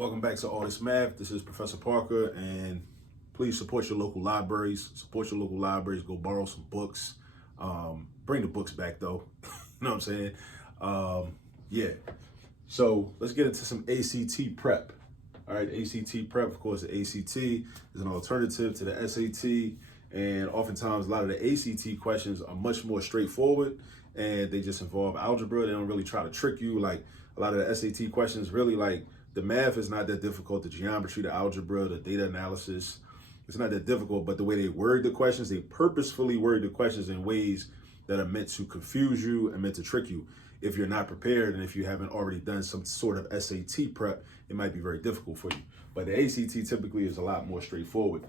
Welcome back to All This Math. This is Professor Parker, and please support your local libraries. Support your local libraries. Go borrow some books. Bring the books back, though. You know what I'm saying? Yeah. So let's get into some ACT prep. All right, ACT prep, of course, the ACT is an alternative to the SAT. And oftentimes, a lot of the ACT questions are much more straightforward, and they just involve algebra. They don't really try to trick you. Like a lot of the SAT questions, really, like the math is not that difficult. The geometry, the algebra, the data analysis, it's not that difficult. But the way they word the questions, they purposefully word the questions in ways that are meant to confuse you and meant to trick you. If you're not prepared and if you haven't already done some sort of SAT prep, it might be very difficult for you. But the ACT typically is a lot more straightforward.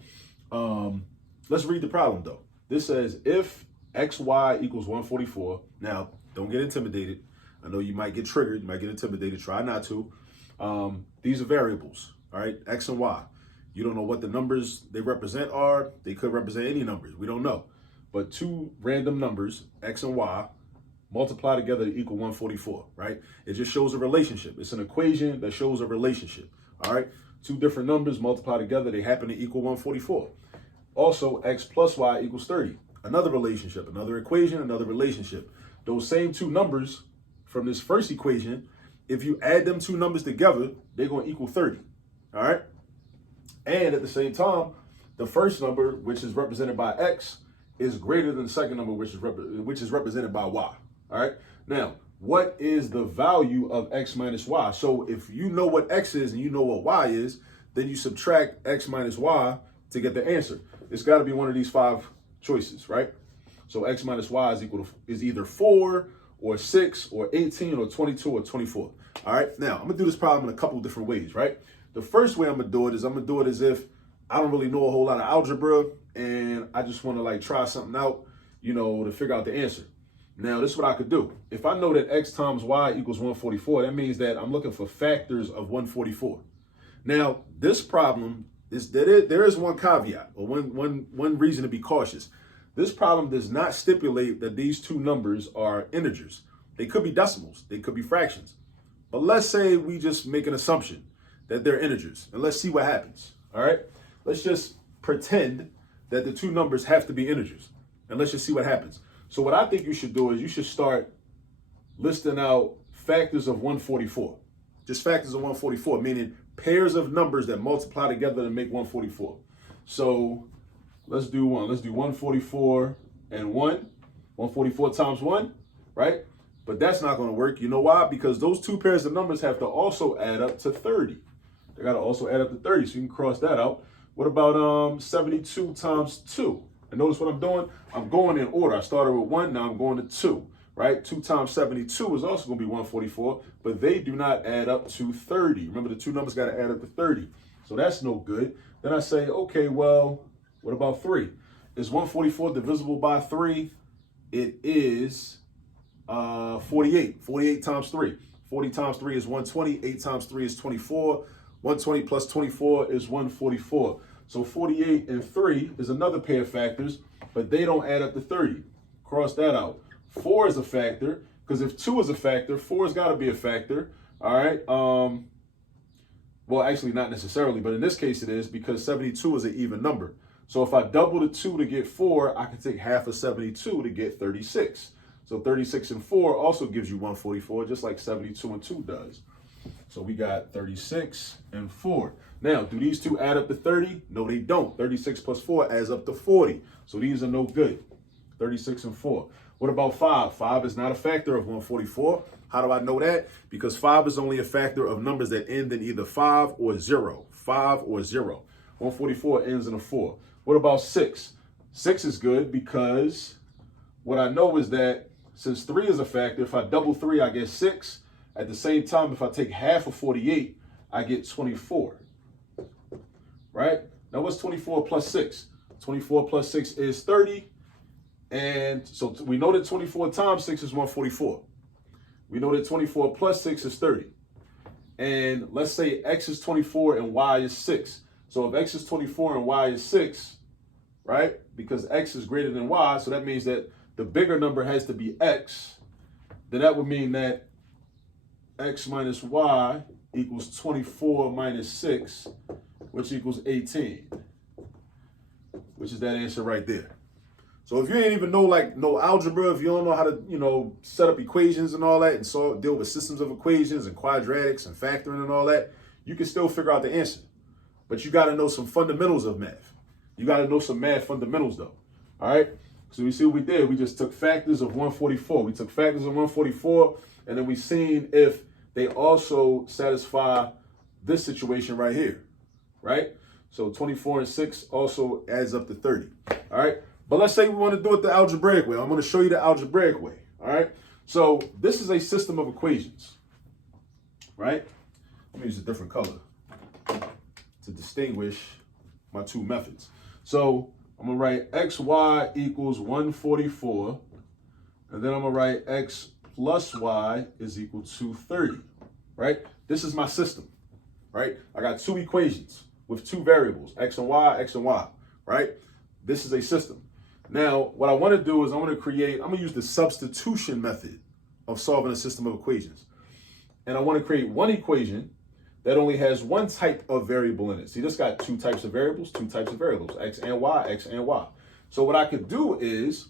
Let's read the problem, though. This says if xy equals 144. Now, don't get intimidated. I know you might get triggered. You might get intimidated. Try not to. These are variables, all right? X and Y. You don't know what the numbers they represent are. They could represent any numbers. We don't know. But two random numbers, X and Y, multiply together to equal 144, right? It just shows a relationship. It's an equation that shows a relationship, all right? Two different numbers multiply together. They happen to equal 144. Also, X plus Y equals 30. Another relationship, another equation, another relationship. Those same two numbers from this first equation, if you add them two numbers together, they're going to equal 30, all right? And at the same time, the first number, which is represented by X, is greater than the second number, which is represented by Y, all right? Now, what is the value of X minus Y? So if you know what X is and you know what Y is, then you subtract X minus Y to get the answer. It's got to be one of these five choices, right? So X minus Y is either 4 or 6 or 18 or 22 or 24. All right, now I'm gonna do this problem in a couple of different ways, right? The first way I'm gonna do it is as if I don't really know a whole lot of algebra and I just want to like try something out, you know, to figure out the answer. Now, this is what I could do. If I know that X times Y equals 144, that means that I'm looking for factors of 144. Now, this problem there is one caveat or one reason to be cautious. This problem does not stipulate that these two numbers are integers. They could be decimals, they could be fractions. But let's say we just make an assumption that they're integers, and let's see what happens, all right? Let's just pretend that the two numbers have to be integers, and let's just see what happens. So what I think you should do is you should start listing out factors of 144. Just factors of 144, meaning pairs of numbers that multiply together to make 144. So let's do one. Let's do 144 and 1. 144 times 1, right? But that's not going to work. You know why? Because those two pairs of numbers have to also add up to 30. They got to also add up to 30, so you can cross that out. What about 72 times 2? And notice what I'm doing? I'm going in order. I started with 1, now I'm going to 2, right? 2 times 72 is also going to be 144, but they do not add up to 30. Remember, the two numbers got to add up to 30. So that's no good. Then I say, okay, well, what about 3? Is 144 divisible by 3? It is 48. 48 times 3. 40 times 3 is 120. 8 times 3 is 24. 120 plus 24 is 144. So 48 and 3 is another pair of factors, but they don't add up to 30. Cross that out. 4 is a factor, because if 2 is a factor, 4 has got to be a factor. All right. Well, actually, not necessarily, but in this case it is, because 72 is an even number. So if I double the 2 to get 4, I can take half of 72 to get 36. So 36 and 4 also gives you 144, just like 72 and 2 does. So we got 36 and 4. Now, do these two add up to 30? No, they don't. 36 plus 4 adds up to 40. So these are no good. 36 and 4. What about 5? 5 is not a factor of 144. How do I know that? Because 5 is only a factor of numbers that end in either 5 or 0. 5 or 0. 144 ends in a 4. What about 6? 6 is good because what I know is that since 3 is a factor, if I double 3, I get 6. At the same time, if I take half of 48, I get 24. Right? Now, what's 24 plus 6? 24 plus 6 is 30. And so we know that 24 times 6 is 144. We know that 24 plus 6 is 30. And let's say X is 24 and Y is 6. So if X is 24 and Y is 6, right? Because X is greater than Y, so that means that the bigger number has to be X. Then that would mean that x minus y equals 24 minus 6, which equals 18, which is that answer right there. So if you ain't even know like no algebra, if you don't know how to, set up equations and all that and deal with systems of equations and quadratics and factoring and all that, you can still figure out the answer. But you got to know some fundamentals of math. You got to know some math fundamentals though. All right. So we see what we did. We just took factors of 144. We took factors of 144 and then we seen if they also satisfy this situation right here. Right. So 24 and 6 also adds up to 30. All right. But let's say we want to do it the algebraic way. I'm going to show you the algebraic way. All right. So this is a system of equations. Right. Let me use a different color to distinguish my two methods. So I'm going to write xy equals 144. And then I'm going to write x plus y is equal to 30. Right. This is my system. Right. I got two equations with two variables, x and y, right? This is a system. Now, what I want to do is I'm going to use the substitution method of solving a system of equations. And I want to create one equation that only has one type of variable in it. See, this got two types of variables, x and y. So what I could do is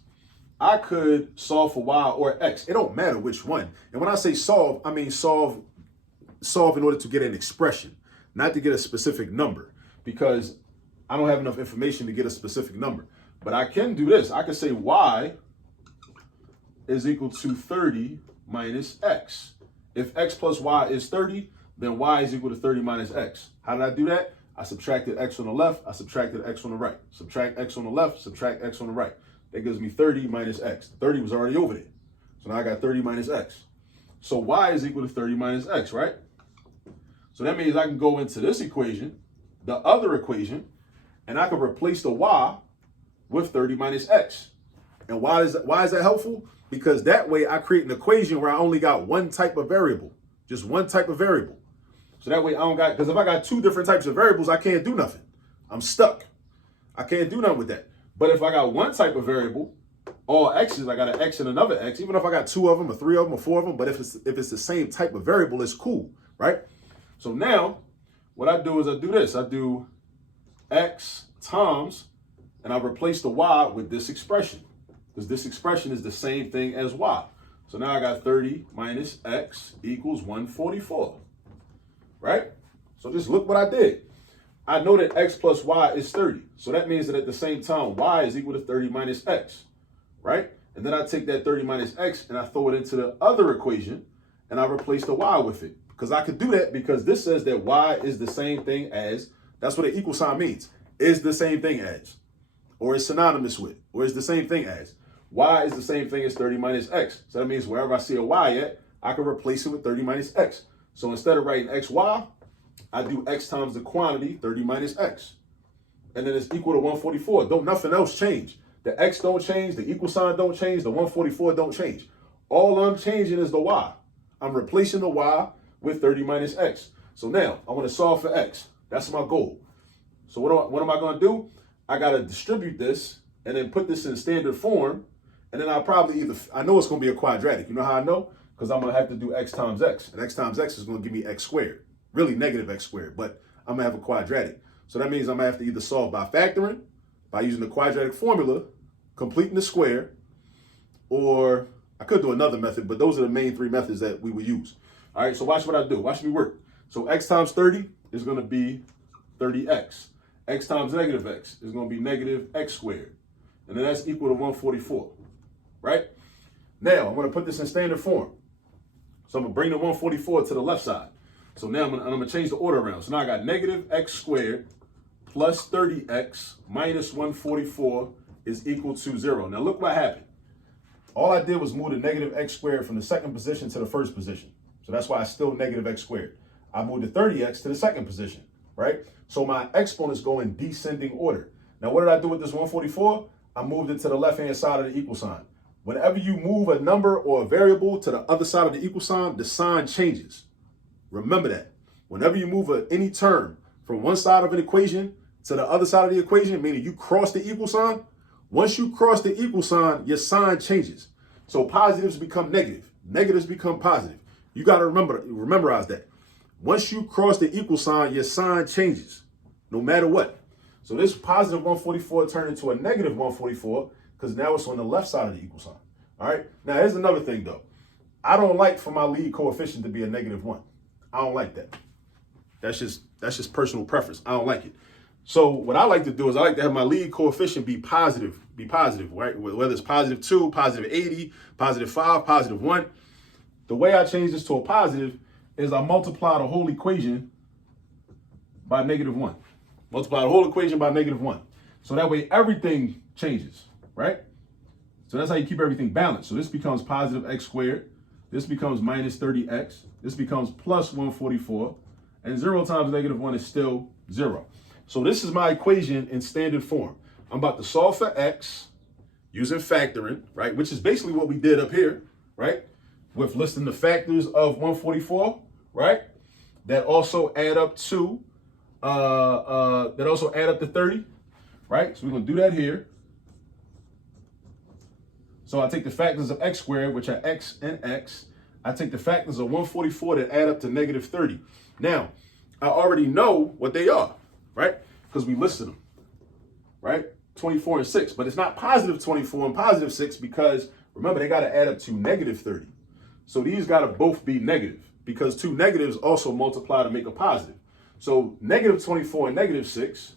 I could solve for y or x. It don't matter which one. And when I say solve, I mean solve in order to get an expression, not to get a specific number, because I don't have enough information to get a specific number. But I can do this. I can say y is equal to 30 minus x. If x plus y is 30, then y is equal to 30 minus x. How did I do that? I subtracted x on the left, I subtracted x on the right. Subtract x on the left, subtract x on the right. That gives me 30 minus x. 30 was already over there. So now I got 30 minus x. So y is equal to 30 minus x, right? So that means I can go into this equation, the other equation, and I can replace the y with 30 minus x. And why is that helpful? Because that way I create an equation where I only got one type of variable, just one type of variable. So that way I don't got, because if I got two different types of variables, I can't do nothing. I'm stuck. I can't do nothing with that. But if I got one type of variable, all x's, I got an x and another x, even if I got two of them or three of them or four of them, but if it's the same type of variable, it's cool, right? So now what I do is I do this. I do x times, and I replace the y with this expression, because this expression is the same thing as y. So now I got 30 minus x equals 144, right? So just look what I did. I know that x plus y is 30. So that means that at the same time, y is equal to 30 minus x, right? And then I take that 30 minus x and I throw it into the other equation and I replace the y with it. Because I could do that because this says that y is the same thing as, that's what an equal sign means, is the same thing as, or is synonymous with, or is the same thing as. Y is the same thing as 30 minus x. So that means wherever I see a y at, I can replace it with 30 minus x. So instead of writing xy, I do x times the quantity, 30 minus x. And then it's equal to 144. Don't nothing else change. The x don't change, the equal sign don't change, the 144 don't change. All I'm changing is the y. I'm replacing the y with 30 minus x. So now I want to solve for x. That's my goal. So what am I going to do? I got to distribute this and then put this in standard form. And then I'll probably I know it's going to be a quadratic. You know how I know? Because I'm going to have to do x times x. And x times x is going to give me x squared. Really negative x squared, but I'm going to have a quadratic. So that means I'm going to have to either solve by factoring, by using the quadratic formula, completing the square, or I could do another method, but those are the main three methods that we would use. All right, so watch what I do. Watch me work. So x times 30 is going to be 30x. X times negative x is going to be negative x squared. And then that's equal to 144, right? Now, I'm going to put this in standard form. So I'm going to bring the 144 to the left side. So now I'm going to change the order around. So now I got negative x squared plus 30x minus 144 is equal to 0. Now look what happened. All I did was move the negative x squared from the second position to the first position. So that's why I still negative x squared. I moved the 30x to the second position, right? So my exponents go in descending order. Now what did I do with this 144? I moved it to the left-hand side of the equal sign. Whenever you move a number or a variable to the other side of the equal sign, the sign changes. Remember that. Whenever you move any term from one side of an equation to the other side of the equation, meaning you cross the equal sign, once you cross the equal sign, your sign changes. So positives become negative. Negatives become positive. You got to memorize that. Once you cross the equal sign, your sign changes, no matter what. So this positive 144 turned into a negative 144 because now it's on the left side of the equal sign. All right. Now here's another thing though. I don't like for my lead coefficient to be a -1. I don't like that. That's just personal preference. I don't like it. So what I like to do is I like to have my lead coefficient be positive, right? Whether it's +2, +80, +5, +1. The way I change this to a positive is I multiply the whole equation by -1. Multiply the whole equation by -1. So that way everything changes, right? So that's how you keep everything balanced. So this becomes positive x squared. This becomes -30x. This becomes plus 144. And 0 times -1 is still 0. So this is my equation in standard form. I'm about to solve for x using factoring, right? Which is basically what we did up here, right? With listing the factors of 144, right? That also add up to 30, right? So we're gonna do that here. So I take the factors of x squared, which are x and x. I take the factors of 144 that add up to -30. Now, I already know what they are, right? Because we listed them, right? 24 and 6, but it's not positive 24 and positive 6 because remember, they got to add up to -30. So these got to both be negative because two negatives also multiply to make a positive. So -24 and -6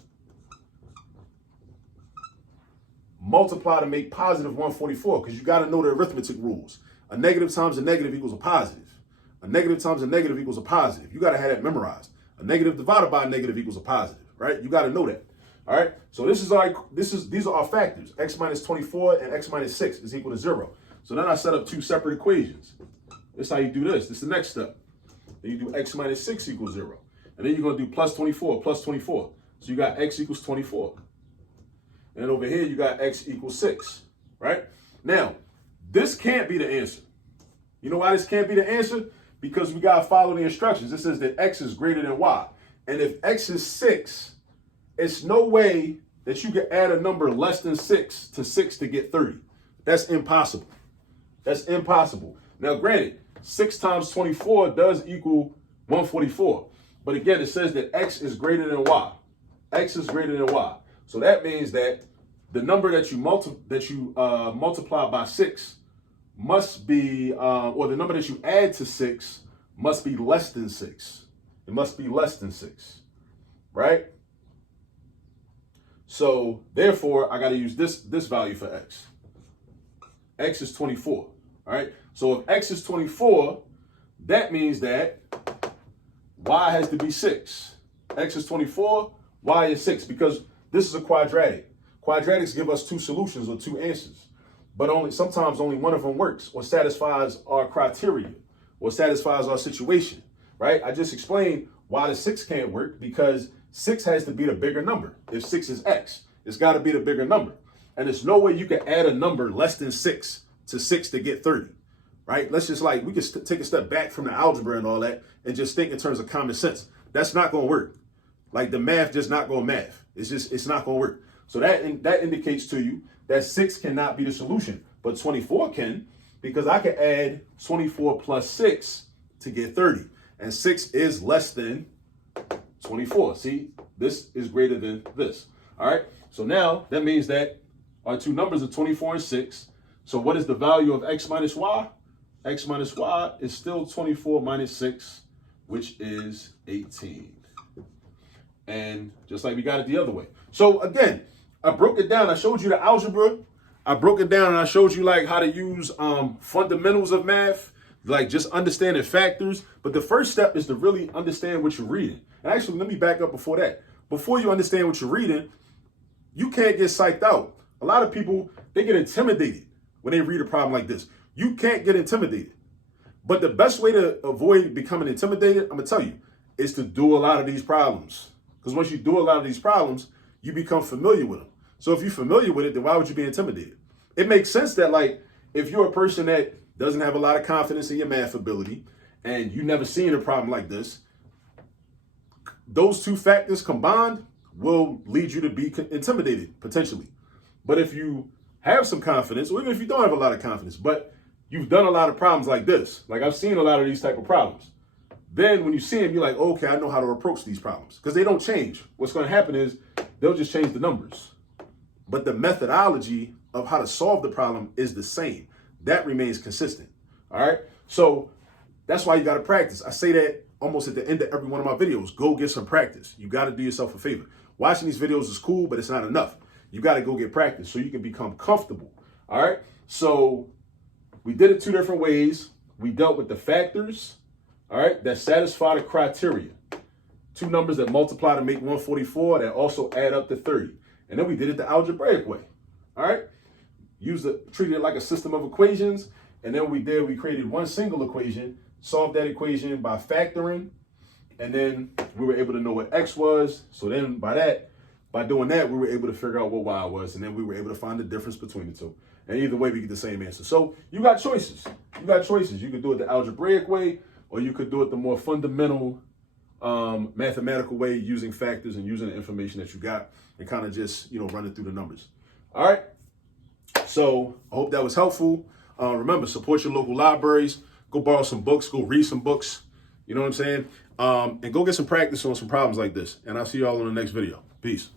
multiply to make positive 144 because you got to know the arithmetic rules. A negative times a negative equals a positive. A negative times a negative equals a positive. You got to have that memorized. A negative divided by a negative equals a positive, right? You got to know that. All right. So these are our factors. X minus 24 and x minus 6 is equal to 0. So then I set up two separate equations. This is how you do this. This is the next step. Then you do x minus 6 equals 0. And then you're going to do plus 24, plus 24. So you got x equals 24. And over here, you got x equals 6, right? Now, this can't be the answer. You know why this can't be the answer? Because we got to follow the instructions. It says that x is greater than y. And if x is 6, it's no way that you can add a number less than 6 to 6 to get 30. That's impossible. That's impossible. Now, granted, 6 times 24 does equal 144. But again, it says that x is greater than y. X is greater than y. So that means that the number that you multiply by 6 must be, or the number that you add to 6 must be less than 6. It must be less than 6, right? So therefore, I got to use this value for x. X is 24, all right? So if x is 24, that means that y has to be 6. X is 24, y is 6, because this is a quadratic. Quadratics give us two solutions or two answers, but sometimes only one of them works or satisfies our criteria or satisfies our situation, right? I just explained why the 6 can't work, because 6 has to be the bigger number. If 6 is x, it's got to be the bigger number. And there's no way you can add a number less than 6 to 6 to get 30, right? Let's just we can take a step back from the algebra and all that and just think in terms of common sense. That's not going to work. Like the math just not going to math. It's not going to work. So that indicates to you that 6 cannot be the solution, but 24 can, because I can add 24 plus 6 to get 30. And 6 is less than 24. See, this is greater than this. All right. So now that means that our two numbers are 24 and 6. So what is the value of x minus y? X minus y is still 24 minus 6, which is 18. And just like we got it the other way. So again, I broke it down. I showed you the algebra. I broke it down and I showed you like how to use fundamentals of math, like just understanding factors. But the first step is to really understand what you're reading. And actually, let me back up before that. Before you understand what you're reading, you can't get psyched out. A lot of people, they get intimidated when they read a problem like this. You can't get intimidated. But the best way to avoid becoming intimidated, I'm going to tell you, is to do a lot of these problems. Because once you do a lot of these problems, you become familiar with them. So if you're familiar with it, then why would you be intimidated? It makes sense that, like, if you're a person that doesn't have a lot of confidence in your math ability and you've never seen a problem like this, those two factors combined will lead you to be intimidated, potentially. But if you have some confidence, or even if you don't have a lot of confidence, but you've done a lot of problems like this. Like I've seen a lot of these type of problems. Then when you see them, you're like, okay, I know how to approach these problems because they don't change. What's going to happen is they'll just change the numbers. But the methodology of how to solve the problem is the same. That remains consistent. All right. So that's why you got to practice. I say that almost at the end of every one of my videos. Go get some practice. You got to do yourself a favor. Watching these videos is cool, but it's not enough. You got to go get practice so you can become comfortable. All right. So we did it two different ways. We dealt with the factors, all right, that satisfy the criteria. Two numbers that multiply to make 144 that also add up to 30. And then we did it the algebraic way. All right. Treated it like a system of equations. And then we created one single equation, solved that equation by factoring. And then we were able to know what X was. So then by doing that, we were able to figure out what Y was. And then we were able to find the difference between the two. And either way, we get the same answer. So you got choices. You got choices. You could do it the algebraic way, or you could do it the more fundamental mathematical way using factors and using the information that you got and kind of just, run it through the numbers. All right. So I hope that was helpful. Remember, support your local libraries. Go borrow some books. Go read some books. You know what I'm saying? And go get some practice on some problems like this. And I'll see y'all in the next video. Peace.